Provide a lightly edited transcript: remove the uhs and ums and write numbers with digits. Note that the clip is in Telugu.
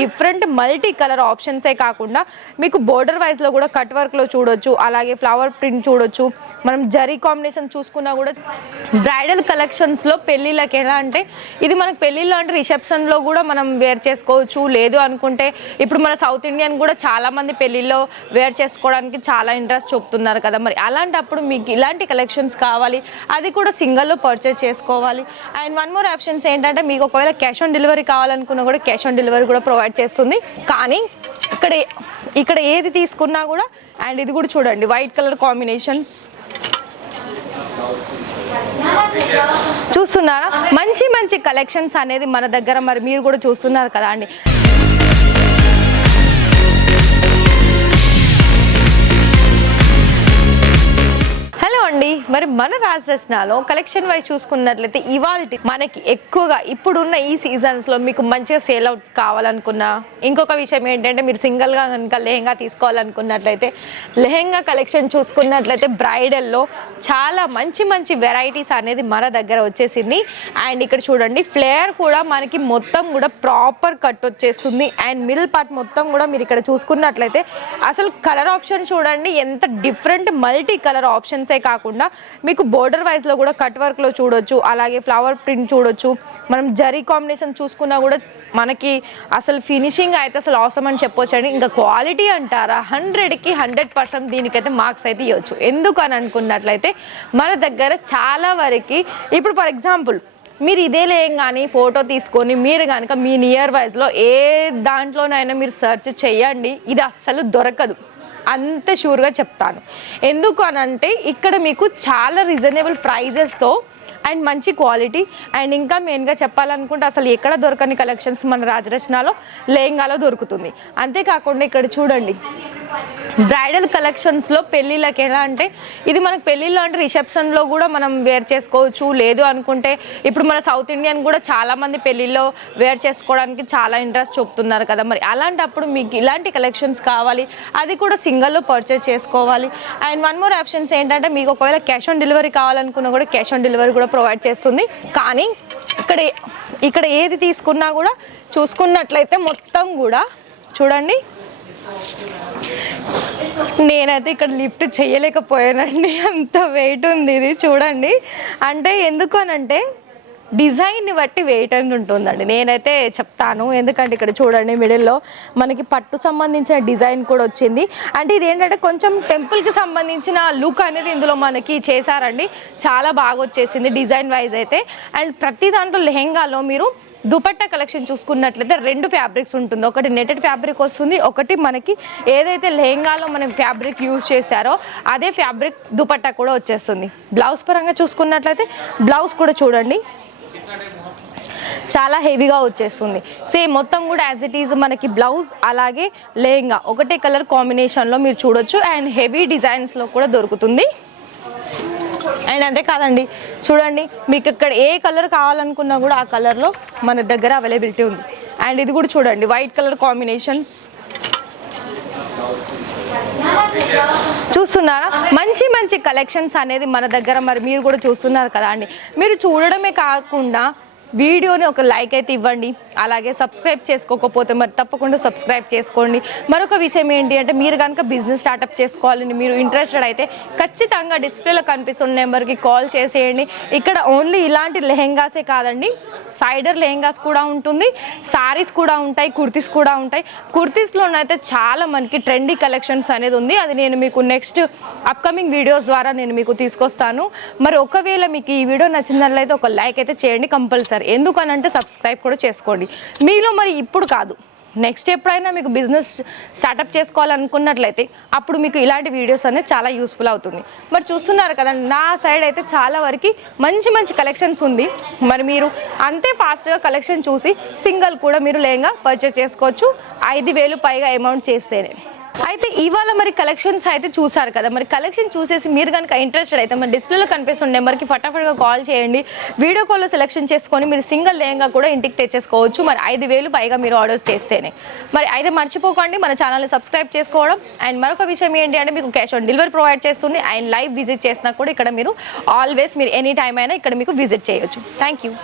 డిఫరెంట్ మల్టీ కలర్ ఆప్షన్సే కాకుండా మీకు బోర్డర్ వైజ్లో కూడా కట్ వర్క్లో చూడొచ్చు, అలాగే ఫ్లవర్ ప్రింట్ చూడొచ్చు. మనం జరీ కాంబినేషన్ చూసుకున్నా కూడా బ్రైడల్ కలెక్షన్స్లో పెళ్ళిళ్ళకి ఎలా అంటే ఇది మనకు పెళ్ళిళ్ళు అంటే రిసెప్షన్లో కూడా మనం వేర్ చేసుకోవచ్చు. లేదు అనుకుంటే ఇప్పుడు మన సౌత్ ఇండియన్ కూడా చాలామంది పెళ్ళిళ్ళలో వేర్ చేసుకోవడానికి చాలా ఇంట్రెస్ట్ చూపుతున్నారు కదా. మరి అలాంటప్పుడు మీకు ఇలాంటి కలెక్షన్స్ కావాలి, అది కూడా సింగిల్లో పర్చేస్ చేసుకోవాలి. అండ్ వన్ మోర్ ఆప్షన్స్ ఏంటంటే మీకు ఒకవేళ క్యాష్ ఆన్ డెలివరీ కావాలనుకున్నా కూడా క్యాష్ ఆన్ డెలివరీ కూడా ప్రొవైడ్ చేస్తుంది. కానీ ఇక్కడ ఏది తీసుకున్నా కూడా అండ్ ఇది కూడా చూడండి వైట్ కలర్ కాంబినేషన్స్ చూస్తున్నారా, మంచి మంచి కలెక్షన్స్ అనేది మన దగ్గర మరి మీరు కూడా చూస్తున్నారు కదా అండి. అండి మరి మన రాజరత్నాలో కలెక్షన్ వైజ్ చూసుకున్నట్లయితే ఇవాళ మనకి ఎక్కువగా ఇప్పుడున్న ఈ సీజన్స్లో మీకు మంచిగా సేల్ అవుట్ కావాలనుకున్నా, ఇంకొక విషయం ఏంటంటే మీరు సింగిల్గా కనుక లెహెంగా తీసుకోవాలనుకున్నట్లయితే లెహెంగా కలెక్షన్ చూసుకున్నట్లయితే బ్రైడల్లో చాలా మంచి మంచి వెరైటీస్ అనేది మన దగ్గర వచ్చేసింది. అండ్ ఇక్కడ చూడండి ఫ్లేయర్ కూడా మనకి మొత్తం కూడా ప్రాపర్ కట్ వచ్చేస్తుంది. అండ్ మిడిల్ పార్ట్ మొత్తం కూడా మీరు ఇక్కడ చూసుకున్నట్లయితే అసలు కలర్ ఆప్షన్ చూడండి ఎంత డిఫరెంట్ మల్టీ కలర్ ఆప్షన్సే కాకుండా మీకు బోర్డర్ వైజ్లో కూడా కట్ వర్క్లో చూడొచ్చు, అలాగే ఫ్లవర్ ప్రింట్ చూడొచ్చు. మనం జరీ కాంబినేషన్ చూసుకున్నా కూడా మనకి అసలు ఫినిషింగ్ అయితే అసలు అవసరం అని చెప్పొచ్చండి. ఇంకా క్వాలిటీ అంటారా 100కి 100% దీనికైతే మార్క్స్ అయితే ఇవ్వచ్చు. ఎందుకు అని అనుకున్నట్లయితే మన దగ్గర చాలా వరకు ఇప్పుడు ఫర్ ఎగ్జాంపుల్ మీరు ఇదే లేయంగాని ఫోటో తీసుకొని మీరు కనుక మీ నియర్ వైజ్లో ఏ దాంట్లోనైనా మీరు సెర్చ్ చేయండి, ఇది అస్సలు దొరకదు, అంత షూర్గా చెప్తాను. ఎందుకు అనంటే ఇక్కడ మీకు చాలా రీజనబుల్ ప్రైజెస్తో అండ్ మంచి క్వాలిటీ అండ్ ఇంకా మెయిన్గా చెప్పాలనుకుంటే అసలు ఎక్కడ దొరకని కలెక్షన్స్ మన రాజరత్నాలో లెహంగాలో దొరుకుతుంది. అంతేకాకుండా ఇక్కడ చూడండి బ్రైడల్ కలెక్షన్స్లో పెళ్ళిళ్ళకి ఎలా అంటే ఇది మనకు పెళ్ళిళ్ళు అంటే రిసెప్షన్లో కూడా మనం వేర్ చేసుకోవచ్చు. లేదు అనుకుంటే ఇప్పుడు మన సౌత్ ఇండియన్ కూడా చాలామంది పెళ్ళిళ్ళలో వేర్ చేసుకోవడానికి చాలా ఇంట్రెస్ట్ చూపుతున్నారు కదా. మరి అలాంటప్పుడు మీకు ఇలాంటి కలెక్షన్స్ కావాలి, అది కూడా సింగిల్లో పర్చేస్ చేసుకోవాలి. అండ్ వన్ మోర్ ఆప్షన్స్ ఏంటంటే మీకు ఒకవేళ క్యాష్ ఆన్ డెలివరీ కావాలనుకున్నా కూడా క్యాష్ ఆన్ డెలివరీ కూడా ప్రొవైడ్ చేస్తుంది. కానీ ఇక్కడ ఏది తీసుకున్నా కూడా చూసుకున్నట్లయితే మొత్తం కూడా చూడండి, నేనైతే ఇక్కడ లిఫ్ట్ చేయలేకపోయానండి, అంత వెయిట్ ఉంది ఇది చూడండి. అంటే ఎందుకు అనంటే డిజైన్ని బట్టి వెయిట్ అని ఉంటుందండి, నేనైతే చెప్తాను. ఎందుకంటే ఇక్కడ చూడండి మిడిల్లో మనకి పట్టు సంబంధించిన డిజైన్ కూడా వచ్చింది. అంటే ఇది ఏంటంటే కొంచెం టెంపుల్కి సంబంధించిన లుక్ అనేది ఇందులో మనకి చేశారండి, చాలా బాగా వచ్చేసింది డిజైన్ వైజ్ అయితే. అండ్ ప్రతి దాంట్లో లెహెంగాలో మీరు దుపట్టా కలెక్షన్ చూసుకున్నట్లయితే 2 ఫ్యాబ్రిక్స్ ఉంటుంది, ఒకటి నెటెడ్ ఫ్యాబ్రిక్ వస్తుంది, ఒకటి మనకి ఏదైతే లెహంగాలో మనం ఫ్యాబ్రిక్ యూజ్ చేశారో అదే ఫ్యాబ్రిక్ దుపట్టా కూడా వచ్చేస్తుంది. బ్లౌజ్ పరంగా చూసుకున్నట్లయితే బ్లౌజ్ కూడా చూడండి చాలా హెవీగా వచ్చేస్తుంది. సేమ్ మొత్తం కూడా యాజ్ ఇట్ ఈజ్ మనకి బ్లౌజ్ అలాగే లెహంగా ఒకటే కలర్ కాంబినేషన్లో మీరు చూడొచ్చు. అండ్ హెవీ డిజైన్స్లో కూడా దొరుకుతుంది. అండ్ అంతే కాదండి చూడండి మీకు ఇక్కడ ఏ కలర్ కావాలనుకున్నా కూడా ఆ కలర్లో మన దగ్గర అవైలబిలిటీ ఉంది. అండ్ ఇది కూడా చూడండి వైట్ కలర్ కాంబినేషన్స్ చూస్తున్నారా, మంచి మంచి కలెక్షన్స్ అనేది మన దగ్గర మరి మీరు కూడా చూస్తున్నారు కదా అండి. మీరు చూడడమే కాకుండా వీడియోని ఒక లైక్ అయితే ఇవ్వండి, అలాగే సబ్స్క్రైబ్ చేసుకోకపోతే మరి తప్పకుండా సబ్స్క్రైబ్ చేసుకోండి. మరొక విషయం ఏంటి అంటే మీరు కనుక బిజినెస్ స్టార్టప్ చేసుకోవాలని మీరు ఇంట్రెస్టెడ్ అయితే ఖచ్చితంగా డిస్ప్లేలో కనిపిస్తున్న నెంబర్కి కాల్ చేసేయండి. ఇక్కడ ఓన్లీ ఇలాంటి లెహెంగాసే కాదండి, సైడర్ లెహెంగాస్ కూడా ఉంటుంది, సారీస్ కూడా ఉంటాయి, కుర్తీస్ కూడా ఉంటాయి. కుర్తీస్లోనైతే చాలా మనకి ట్రెండీ కలెక్షన్స్ అనేది ఉంది, అది నేను మీకు నెక్స్ట్ అప్కమింగ్ వీడియోస్ ద్వారా నేను మీకు తీసుకొస్తాను. మరి ఒకవేళ మీకు ఈ వీడియో నచ్చినట్లయితే ఒక లైక్ అయితే చేయండి కంపల్సరీ. ఎందుకనంటే సబ్స్క్రైబ్ కూడా చేసుకోండి. మీలో మరి ఇప్పుడు కాదు నెక్స్ట్ ఎప్పుడైనా మీకు బిజినెస్ స్టార్టప్ చేసుకోవాలనుకున్నట్లయితే అప్పుడు మీకు ఇలాంటి వీడియోస్ అనేది చాలా యూస్ఫుల్ అవుతుంది. మరి చూస్తున్నారు కదా నా సైడ్ అయితే చాలా వరకు మంచి మంచి కలెక్షన్స్ ఉంది. మరి మీరు అంతే ఫాస్ట్గా కలెక్షన్ చూసి సింగిల్ కూడా మీరు లెహంగా పర్చేస్ చేసుకోవచ్చు 5,000 పైగా అమౌంట్ చేస్తేనే. అయితే ఇవాళ మరి కలెక్షన్స్ అయితే చూసారు కదా, మరి కలెక్షన్ చూసేసి మీరు కనుక ఇంట్రెస్టెడ్ అయితే మరి డిస్ప్లేలో కనిపిస్తున్న నెంబర్కి ఫటాఫట్గా కాల్ చేయండి. వీడియో కాల్లో సెలెక్షన్ చేసుకొని మీరు సింగిల్ లెహంగా కూడా ఇంటికి తెచ్చేసుకోవచ్చు మరి 5,000 పైగా మీరు ఆర్డర్స్ చేస్తేనే. మరి అయితే మర్చిపోకండి మన ఛానల్ని సబ్స్క్రైబ్ చేసుకోవడం. అండ్ మరొక విషయం ఏంటి అంటే మీకు క్యాష్ ఆన్ డెలివరీ ప్రొవైడ్ చేస్తుంది. అండ్ లైవ్ విజిట్ చేసినా కూడా ఇక్కడ మీరు ఆల్వేస్ మీరు ఎనీ టైం అయినా ఇక్కడ మీకు విజిట్ చేయొచ్చు. Thank you.